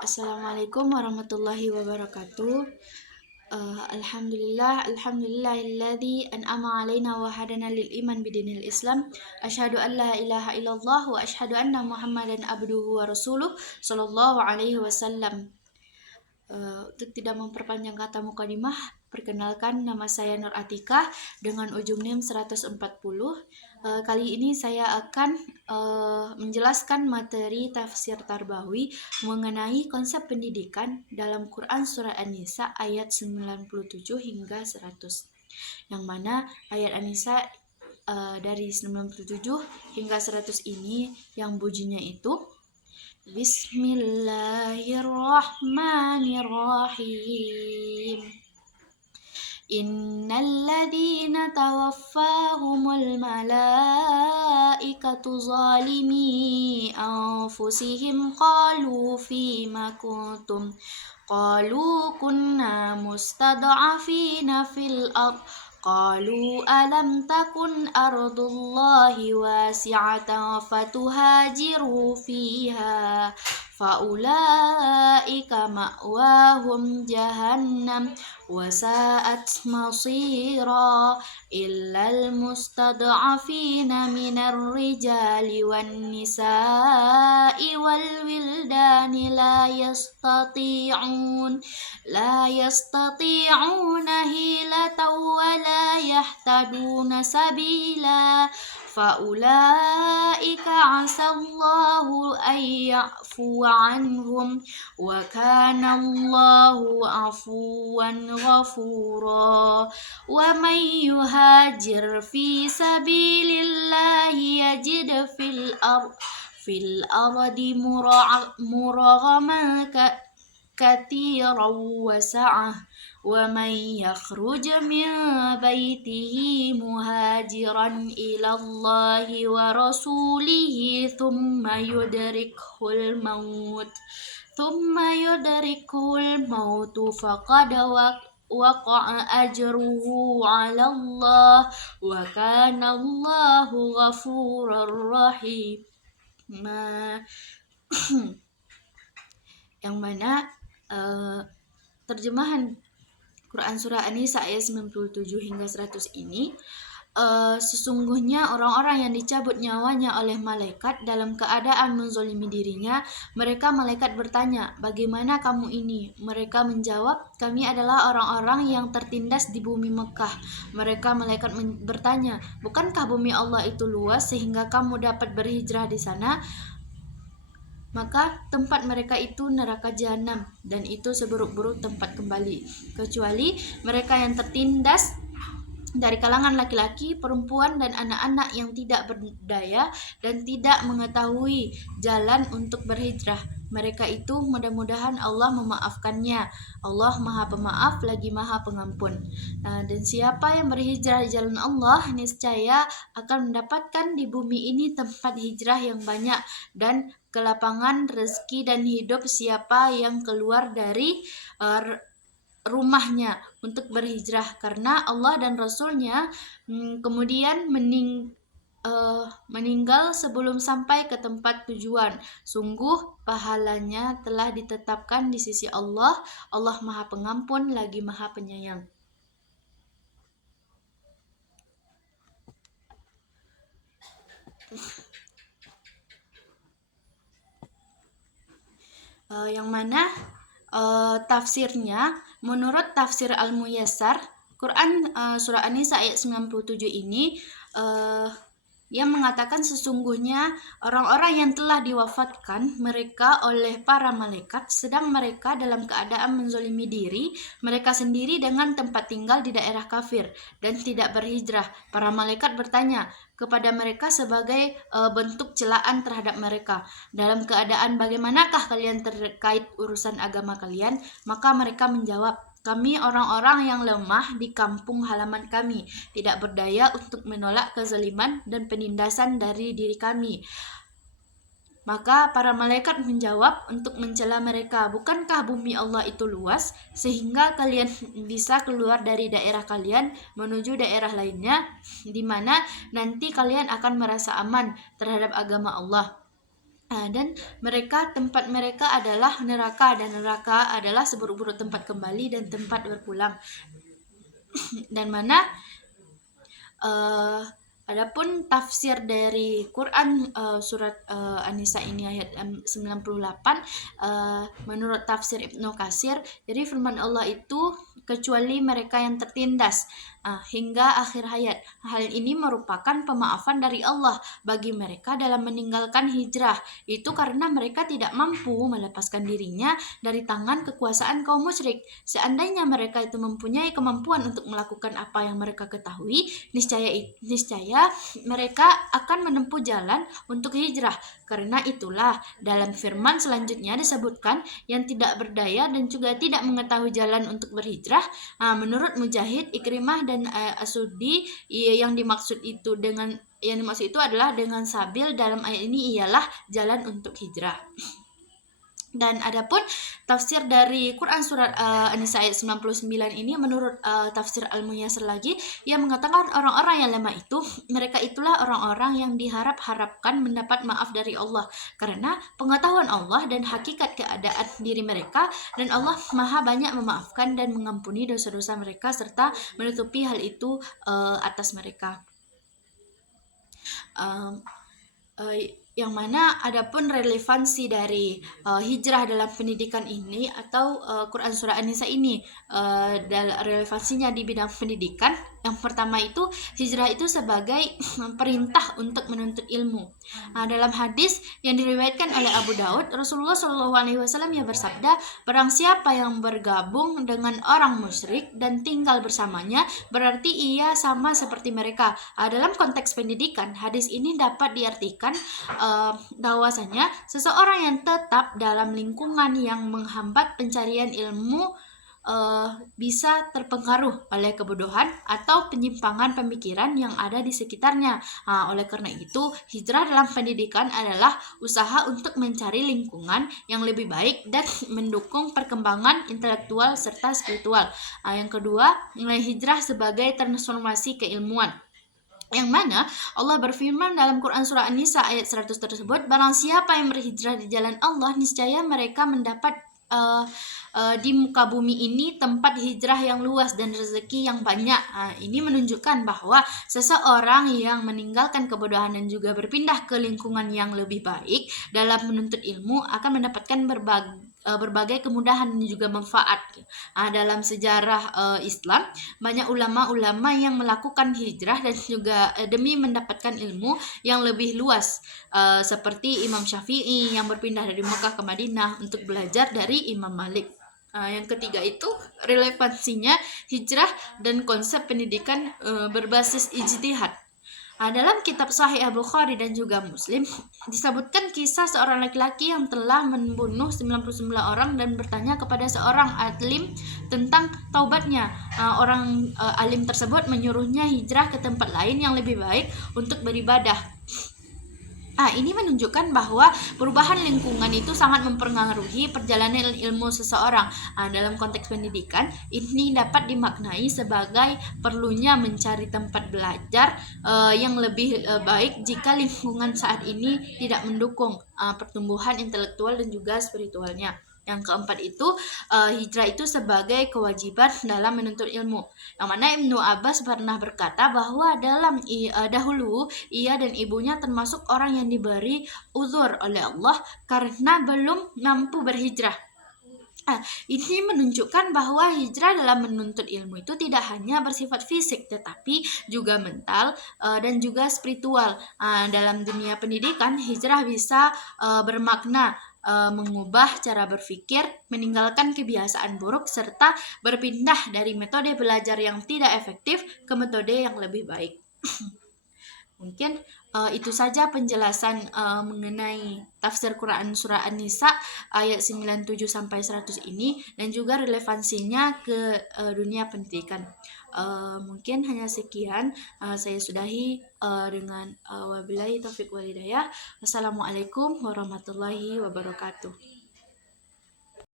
Assalamualaikum warahmatullahi wabarakatuh. Alhamdulillahilladzi an'ama alaina wa hadana lil iman bidinil Islam. Asyhadu an la ilaha illallah wa asyhadu anna Muhammadan abduhu wa rasuluh sallallahu alaihi wasallam. Untuk tidak memperpanjang kata mukadimah, perkenalkan nama saya Nur Atika dengan ujung NIM 140. Kali ini saya akan menjelaskan materi tafsir Tarbawi mengenai konsep pendidikan dalam Quran Surah An-Nisa ayat 97 hingga 100. Yang mana ayat An-Nisa dari 97 hingga 100 ini yang bunyinya itu Bismillahirrahmanirrahim. Innalladzina tawaffahumul malaikatu zalimi anfusihim qalu fima kuntum qalu kunna mustad'afina fil ard qalu alam takun ardullahi wasi'atan fatuhajiru fiha faulaika ma'wahum jahannam wasa'at masira illal mustad'afina minar rijali wan nisa'i wal wildani la yastati'una hilatan wa la yahtaduna sabila faulaika asallahu an ya'fuwa anhum wa kana Allahu afuwan ghafura wa man yuhajir fi sabilillahi yajid fil ardi muraghaman kathiran wa sa'ah wa man yakhruj min baitihi muhajiran ila Allahi wa rasulihi thumma yudrikuhul maut faqad waqa'a ajruhu 'ala Allah wa kana Allahu ghafurur rahim. Yang mana terjemahan Quran Surah An-Nisa ayat 97 hingga 100 ini, sesungguhnya orang-orang yang dicabut nyawanya oleh malaikat dalam keadaan menzolimi dirinya, malaikat bertanya, bagaimana kamu ini? Mereka menjawab, kami adalah orang-orang yang tertindas di bumi Mekah. Malaikat bertanya, bukankah bumi Allah itu luas sehingga kamu dapat berhijrah di sana? Maka tempat mereka itu neraka jahanam, dan itu seburuk-buruk tempat kembali, kecuali mereka yang tertindas dari kalangan laki-laki, perempuan, dan anak-anak yang tidak berdaya dan tidak mengetahui jalan untuk berhijrah. Mereka itu mudah-mudahan Allah memaafkannya. Allah Maha Pemaaf lagi Maha Pengampun. Dan siapa yang berhijrah di jalan Allah, niscaya akan mendapatkan di bumi ini tempat hijrah yang banyak dan kelapangan rezeki dan hidup siapa yang keluar dari rumahnya untuk berhijrah karena Allah dan Rasulnya kemudian meninggal sebelum sampai ke tempat tujuan. Sungguh pahalanya telah ditetapkan di sisi Allah. Allah Maha Pengampun lagi Maha Penyayang. Yang mana tafsirnya menurut tafsir Al-Muyassar Quran surah An-Nisa ayat 97 ini yang mengatakan sesungguhnya orang-orang yang telah diwafatkan mereka oleh para malaikat sedang mereka dalam keadaan menzolimi diri mereka sendiri dengan tempat tinggal di daerah kafir dan tidak berhijrah. Para malaikat bertanya kepada mereka sebagai bentuk celaan terhadap mereka, dalam keadaan bagaimanakah kalian terkait urusan agama kalian? Maka mereka menjawab, kami orang-orang yang lemah di kampung halaman kami, tidak berdaya untuk menolak kezaliman dan penindasan dari diri kami. Maka para malaikat menjawab untuk mencela mereka, bukankah bumi Allah itu luas sehingga kalian bisa keluar dari daerah kalian menuju daerah lainnya di mana nanti kalian akan merasa aman terhadap agama Allah. Dan tempat mereka adalah neraka, dan neraka adalah seburuk-buruk tempat kembali dan tempat berpulang. Dan mana adapun tafsir dari Quran surat An-Nisa ini ayat 98, menurut tafsir Ibnu Katsir, jadi firman Allah itu kecuali mereka yang tertindas hingga akhir hayat. Hal ini merupakan pemaafan dari Allah bagi mereka dalam meninggalkan hijrah. Itu karena mereka tidak mampu melepaskan dirinya dari tangan kekuasaan kaum musyrik. Seandainya mereka itu mempunyai kemampuan untuk melakukan apa yang mereka ketahui, niscaya mereka akan menempuh jalan untuk hijrah. Karena itulah dalam firman selanjutnya disebutkan yang tidak berdaya dan juga tidak mengetahui jalan untuk berhijrah. Menurut Mujahid, Ikrimah dan Asudi, yang dimaksud itu adalah dengan sabil dalam ayat ini ialah jalan untuk hijrah. Dan adapun tafsir dari Quran surat An-Nisa ayat 99 ini, menurut tafsir Al-Muyassar lagi, ia mengatakan orang-orang yang lemah itu, mereka itulah orang-orang yang diharap-harapkan mendapat maaf dari Allah karena pengetahuan Allah dan hakikat keadaan diri mereka, dan Allah maha banyak memaafkan dan mengampuni dosa-dosa mereka serta menutupi hal itu atas mereka. Yang mana adapun relevansi dari hijrah dalam pendidikan ini atau Quran surah An-Nisa ini, relevansinya di bidang pendidikan, yang pertama itu hijrah itu sebagai perintah untuk menuntut ilmu. Dalam hadis yang diriwayatkan oleh Abu Daud, Rasulullah SAW yang bersabda, barang siapa yang bergabung dengan orang musyrik dan tinggal bersamanya, berarti ia sama seperti mereka. Dalam konteks pendidikan, hadis ini dapat diartikan bahwasanya seseorang yang tetap dalam lingkungan yang menghambat pencarian ilmu bisa terpengaruh oleh kebodohan atau penyimpangan pemikiran yang ada di sekitarnya. Oleh karena itu, hijrah dalam pendidikan adalah usaha untuk mencari lingkungan yang lebih baik dan mendukung perkembangan intelektual serta spiritual. Yang kedua, nilai hijrah sebagai transformasi keilmuan, yang mana Allah berfirman dalam Quran surah An-Nisa ayat 100 tersebut, barang siapa yang berhijrah di jalan Allah, niscaya mereka mendapat di muka bumi ini tempat hijrah yang luas dan rezeki yang banyak. Ini menunjukkan bahwa seseorang yang meninggalkan kebodohan dan juga berpindah ke lingkungan yang lebih baik dalam menuntut ilmu akan mendapatkan berbagai kemudahan dan juga manfaat. Dalam sejarah Islam, banyak ulama-ulama yang melakukan hijrah dan juga demi mendapatkan ilmu yang lebih luas, seperti Imam Syafi'i yang berpindah dari Mekah ke Madinah untuk belajar dari Imam Malik. Yang ketiga itu relevansinya hijrah dan konsep pendidikan berbasis ijtihad. Dalam kitab Sahih Al-Bukhari dan juga Muslim disebutkan kisah seorang laki-laki yang telah membunuh 99 orang dan bertanya kepada seorang alim tentang taubatnya. Orang alim tersebut menyuruhnya hijrah ke tempat lain yang lebih baik untuk beribadah. Ini menunjukkan bahwa perubahan lingkungan itu sangat mempengaruhi perjalanan ilmu seseorang. Dalam konteks pendidikan, ini dapat dimaknai sebagai perlunya mencari tempat belajar yang lebih baik jika lingkungan saat ini tidak mendukung pertumbuhan intelektual dan juga spiritualnya. Yang keempat itu hijrah itu sebagai kewajiban dalam menuntut ilmu. Yang mana Ibnu Abbas pernah berkata bahwa dahulu ia dan ibunya termasuk orang yang diberi uzur oleh Allah karena belum mampu berhijrah. Ini menunjukkan bahwa hijrah dalam menuntut ilmu itu tidak hanya bersifat fisik tetapi juga mental dan juga spiritual. Dalam dunia pendidikan, hijrah bisa bermakna mengubah cara berpikir, meninggalkan kebiasaan buruk, serta berpindah dari metode belajar yang tidak efektif ke metode yang lebih baik. Mungkin itu saja penjelasan mengenai tafsir Quran surah An-Nisa ayat 97 sampai 100 ini dan juga relevansinya ke dunia pendidikan. Mungkin hanya sekian, saya sudahi dengan wabillahi taufiq wal hidayah. Wassalamualaikum warahmatullahi wabarakatuh.